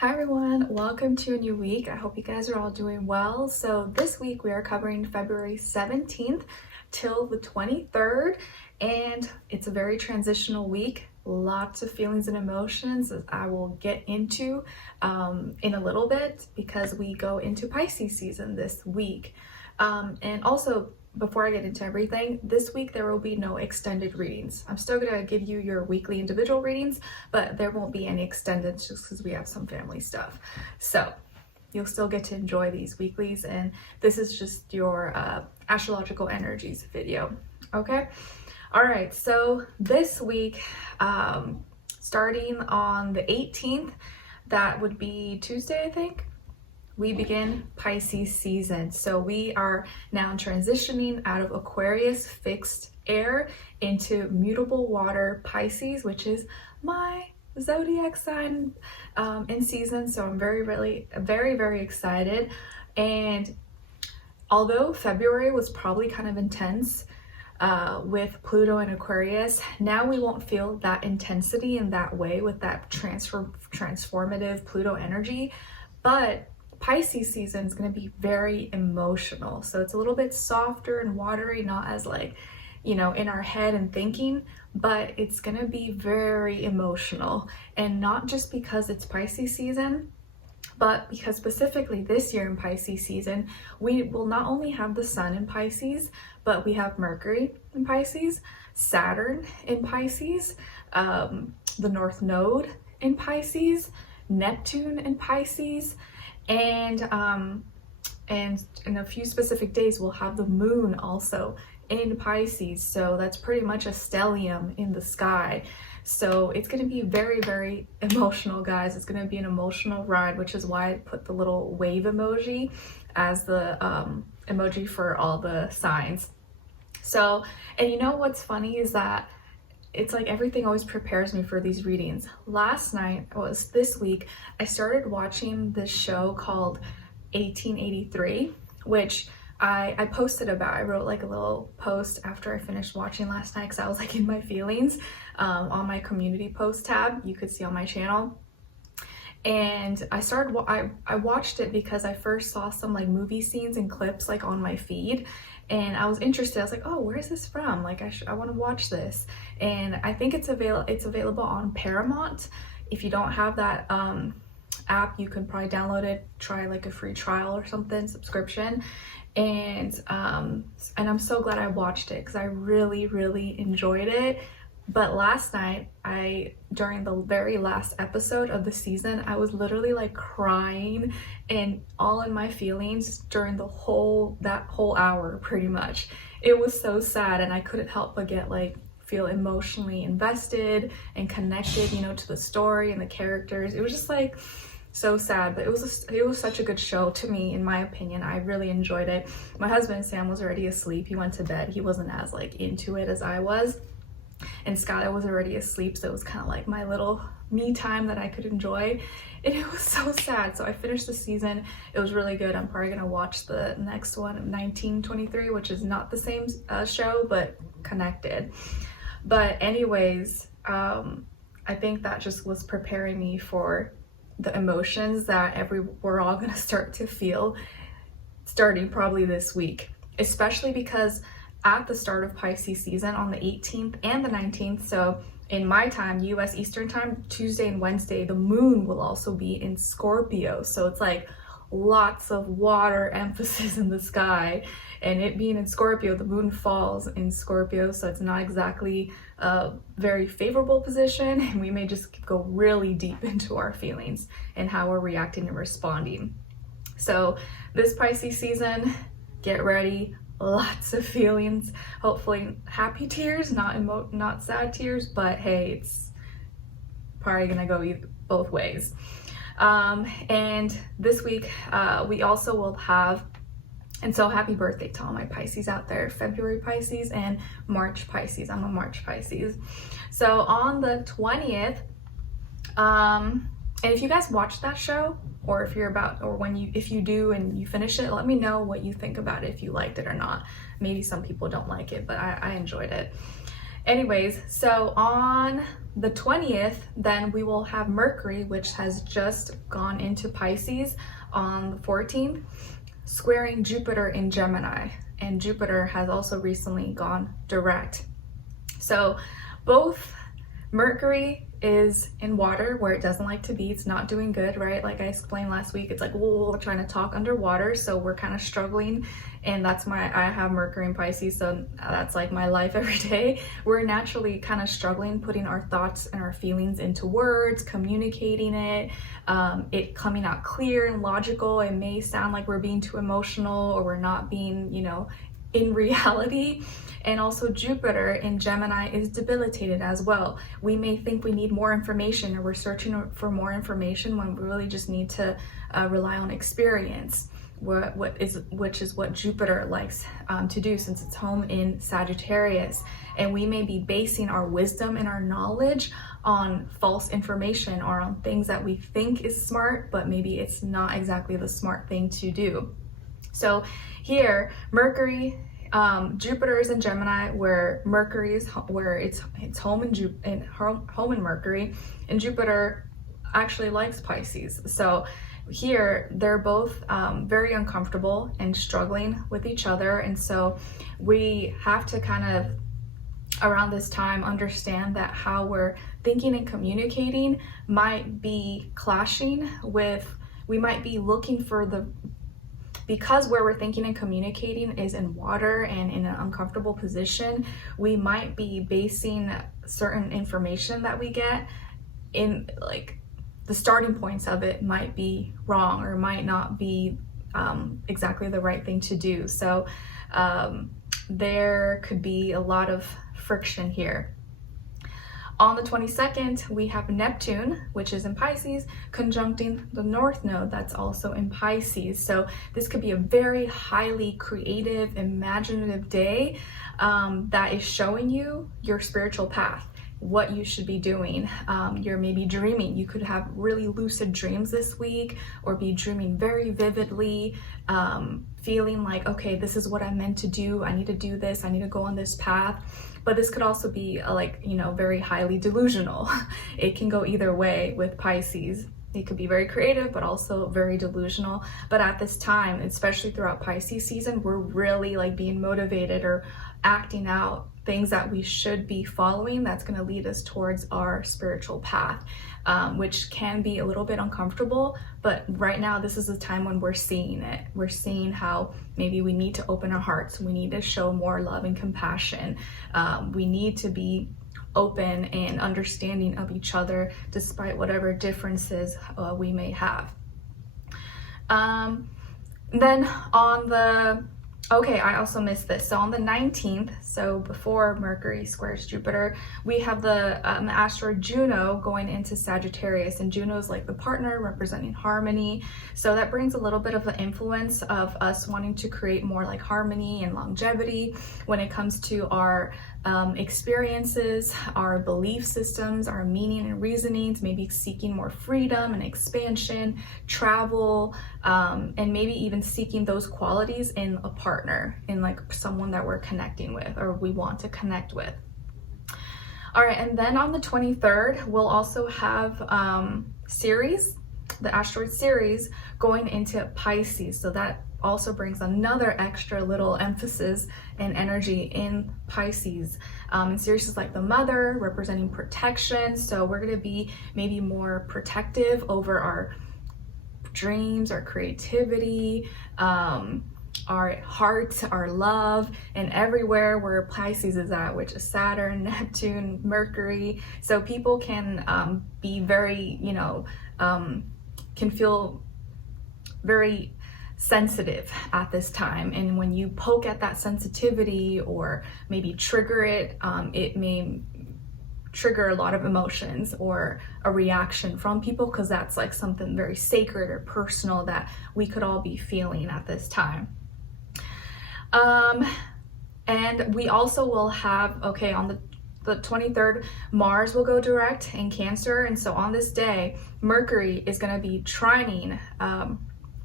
Hi everyone, welcome to a new week. I hope you guys are all doing well. So this week we are covering February 17th till the 23rd, and it's a very transitional week. Lots of feelings and emotions that I will get into in a little bit because we go into Pisces season this week. And also, before I get into everything, this week there will be no extended readings. I'm still gonna give you your weekly individual readings, but there won't be any extended just because we have some family stuff. So you'll still get to enjoy these weeklies, and this is just your astrological energies video, okay? All right, so this week, starting on the 18th, that would be Tuesday, I think, we begin Pisces season. So we are now transitioning out of Aquarius fixed air into mutable water Pisces, which is my zodiac sign in season. So I'm very excited. And although February was probably kind of intense with Pluto and Aquarius, now we won't feel that intensity in that way with that transformative Pluto energy, but Pisces season is going to be very emotional. So it's a little bit softer and watery, not as in our head and thinking, but it's going to be very emotional. And not just because it's Pisces season, but because specifically this year in Pisces season, we will not only have the sun in Pisces, but we have Mercury in Pisces, Saturn in Pisces, the North Node in Pisces, Neptune in Pisces, and in a few specific days we'll have the moon also in Pisces. So that's pretty much a stellium in the sky. So it's going to be very emotional, guys. It's going to be an emotional ride, which is why I put the little wave emoji as the emoji for all the signs. So, and you know what's funny is that it's like everything always prepares me for these readings. Last night, this week, I started watching this show called 1883, which I posted about. I wrote like a little post after I finished watching last night because I was like in my feelings on my community post tab. You could see on my channel. And I watched it because I first saw some like movie scenes and clips like on my feed, and I was interested. I was like, oh, where is this from? Like I want to watch this. And I think it's available on Paramount. If you don't have that app, you can probably download it, try like a free trial or something, subscription. And I'm so glad I watched it because I really enjoyed it. But last night, during the very last episode of the season, I was literally like crying and all in my feelings during that whole hour, pretty much. It was so sad, and I couldn't help but feel emotionally invested and connected, to the story and the characters. It was just like so sad, but it was such a good show to me, in my opinion. I really enjoyed it. My husband Sam was already asleep. He went to bed. He wasn't as into it as I was. And Skylar was already asleep, so it was kind of like my little me time that I could enjoy. And it was so sad. So I finished the season. It was really good. I'm probably gonna watch the next one, 1923, which is not the same show, but connected. But anyways, I think that just was preparing me for the emotions that we're all gonna start to feel starting probably this week, especially because at the start of Pisces season on the 18th and the 19th, so in my time, US Eastern time, Tuesday and Wednesday, the moon will also be in Scorpio. So it's like lots of water emphasis in the sky, and it being in Scorpio, the moon falls in Scorpio, so it's not exactly a very favorable position, and we may just go really deep into our feelings and how we're reacting and responding. So this Pisces season, get ready. Lots of feelings, hopefully happy tears, not sad tears, but hey, it's probably gonna go both ways. And this week we also will have, and so happy birthday to all my Pisces out there, February Pisces and March Pisces. I'm a March Pisces. So on the 20th, and if you guys watched that show, or if you do and you finish it, let me know what you think about it, if you liked it or not. Maybe some people don't like it, but I enjoyed it. Anyways, so on the 20th, then we will have Mercury, which has just gone into Pisces on the 14th, squaring Jupiter in Gemini. And Jupiter has also recently gone direct. So both Mercury is in water where it doesn't like to be. It's not doing good, right? Like I explained last week, it's like, whoa, trying to talk underwater. So we're kind of struggling. And I have Mercury in Pisces, so that's like my life every day. We're naturally kind of struggling putting our thoughts and our feelings into words, communicating it, it coming out clear and logical. It may sound like we're being too emotional or we're not being, in reality. And also Jupiter in Gemini is debilitated as well. We may think we need more information or we're searching for more information when we really just need to rely on experience, which is what Jupiter likes to do, since it's home in Sagittarius. And we may be basing our wisdom and our knowledge on false information or on things that we think is smart, but maybe it's not exactly the smart thing to do. So here, Mercury, Jupiter is in Gemini, where Mercury is where it's home in Mercury, and Jupiter actually likes Pisces. So here they're both very uncomfortable and struggling with each other, and so we have to kind of around this time understand that how we're thinking and communicating might be clashing with, we might be looking for because where we're thinking and communicating is in water and in an uncomfortable position, we might be basing certain information that we get in, like, the starting points of it might be wrong or might not be exactly the right thing to do. So there could be a lot of friction here. On the 22nd, we have Neptune, which is in Pisces, conjuncting the North Node that's also in Pisces. So this could be a very highly creative, imaginative day that is showing you your spiritual path, what you should be doing. You're maybe dreaming. You could have really lucid dreams this week, or be dreaming very vividly, feeling like, okay, this is what I'm meant to do. I need to do this. I need to go on this path. But this could also be very highly delusional. It can go either way with Pisces. It could be very creative, but also very delusional. But at this time, especially throughout Pisces season, we're really like being motivated or acting out things that we should be following that's going to lead us towards our spiritual path, which can be a little bit uncomfortable. But right now, this is the time when we're seeing it. We're seeing how maybe we need to open our hearts. We need to show more love and compassion. We need to be open and understanding of each other despite whatever differences we may have. Then on I also missed this. So on the 19th, so before Mercury squares Jupiter, we have the asteroid Juno going into Sagittarius, and Juno is like the partner representing harmony. So that brings a little bit of an influence of us wanting to create more like harmony and longevity when it comes to our experiences, our belief systems, our meaning and reasonings, maybe seeking more freedom and expansion, travel, and maybe even seeking those qualities in a partner, in like someone that we're connecting with or we want to connect with. All right, and then on the 23rd, we'll also have Ceres, the asteroid Ceres, going into Pisces. So that also brings another extra little emphasis and energy in Pisces. And Ceres is like the mother, representing protection. So we're going to be maybe more protective over our dreams, our creativity, our hearts, our love, and everywhere where Pisces is at, which is Saturn, Neptune, Mercury. So people can be very, can feel very sensitive at this time, and when you poke at that sensitivity or maybe trigger it, it may trigger a lot of emotions or a reaction from people, because that's like something very sacred or personal that we could all be feeling at this time. And we also will have, on the 23rd, Mars will go direct in Cancer, and so on this day, Mercury is going to be trining,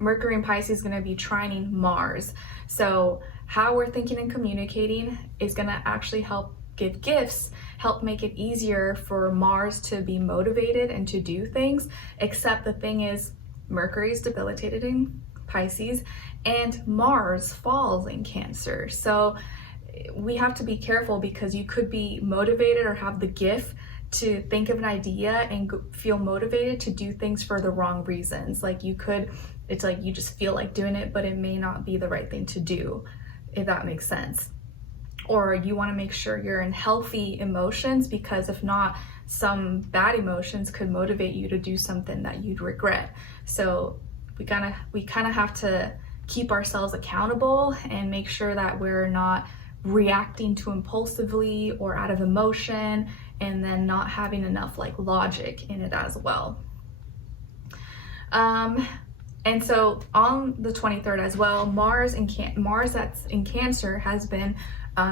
Mercury in Pisces is going to be trining Mars. So how we're thinking and communicating is going to actually help give gifts help make it easier for Mars to be motivated and to do things. Except the thing is, Mercury is debilitated in Pisces and Mars falls in Cancer. So we have to be careful, because you could be motivated or have the gift to think of an idea and feel motivated to do things for the wrong reasons. Like it's like you just feel like doing it, but it may not be the right thing to do, if that makes sense. Or you want to make sure you're in healthy emotions, because if not, some bad emotions could motivate you to do something that you'd regret. So we kind of have to keep ourselves accountable and make sure that we're not reacting too impulsively or out of emotion, and then not having enough like logic in it as well. And so on the 23rd as well, Mars that's in Cancer has been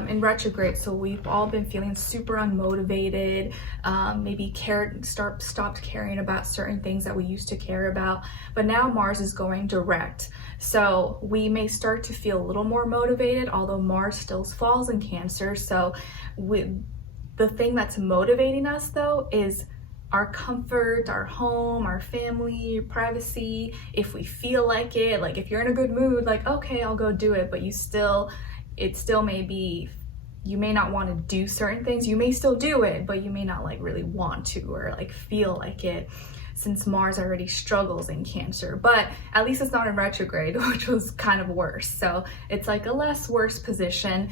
in retrograde. So we've all been feeling super unmotivated, maybe stopped caring about certain things that we used to care about. But now Mars is going direct. So we may start to feel a little more motivated, although Mars still falls in Cancer. So the thing that's motivating us though is our comfort, our home, our family, privacy. If we feel like it, like if you're in a good mood, like, okay, I'll go do it, but it still may be, you may not want to do certain things. You may still do it, but you may not like really want to, or like feel like it, since Mars already struggles in Cancer. But at least it's not in retrograde, which was kind of worse. So it's like a less worse position.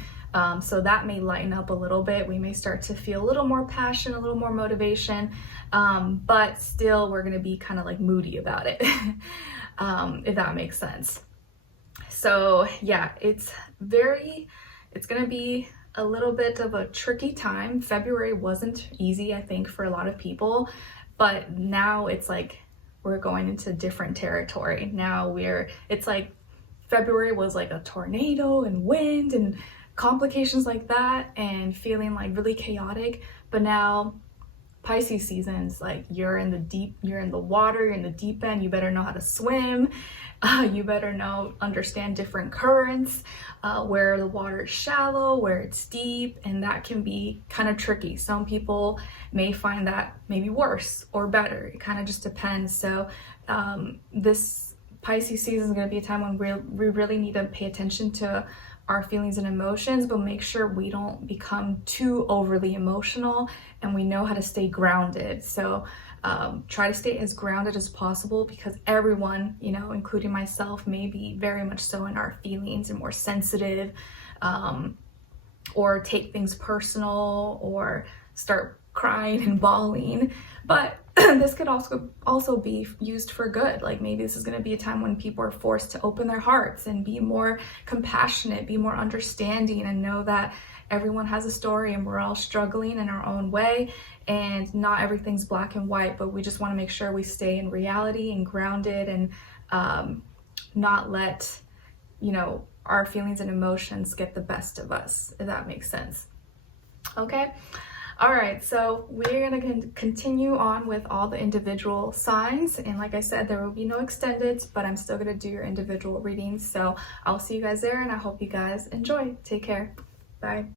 So that may lighten up a little bit. We may start to feel a little more passion, a little more motivation, but still we're going to be kind of like moody about it, if that makes sense. So yeah, it's going to be a little bit of a tricky time. February wasn't easy, I think, for a lot of people, but now it's like we're going into different territory. Now it's like February was like a tornado and wind and complications like that, and feeling like really chaotic. But now Pisces season's like you're in the water, you're in the deep end. You better know how to swim. You better understand different currents, where the water is shallow, where it's deep, and that can be kind of tricky. Some people may find that maybe worse or better. It kind of just depends. So this Pisces season is going to be a time when we really need to pay attention to our feelings and emotions, but make sure we don't become too overly emotional, and we know how to stay grounded. So try to stay as grounded as possible, because everyone, including myself, may be very much so in our feelings and more sensitive, or take things personal, or start crying and bawling. But this could also be used for good. Like maybe this is going to be a time when people are forced to open their hearts and be more compassionate, be more understanding, and know that everyone has a story and we're all struggling in our own way, and not everything's black and white, but we just want to make sure we stay in reality and grounded, and not let our feelings and emotions get the best of us, if that makes sense. Okay. All right, so we're going to continue on with all the individual signs. And like I said, there will be no extended, but I'm still going to do your individual readings. So I'll see you guys there, and I hope you guys enjoy. Take care. Bye.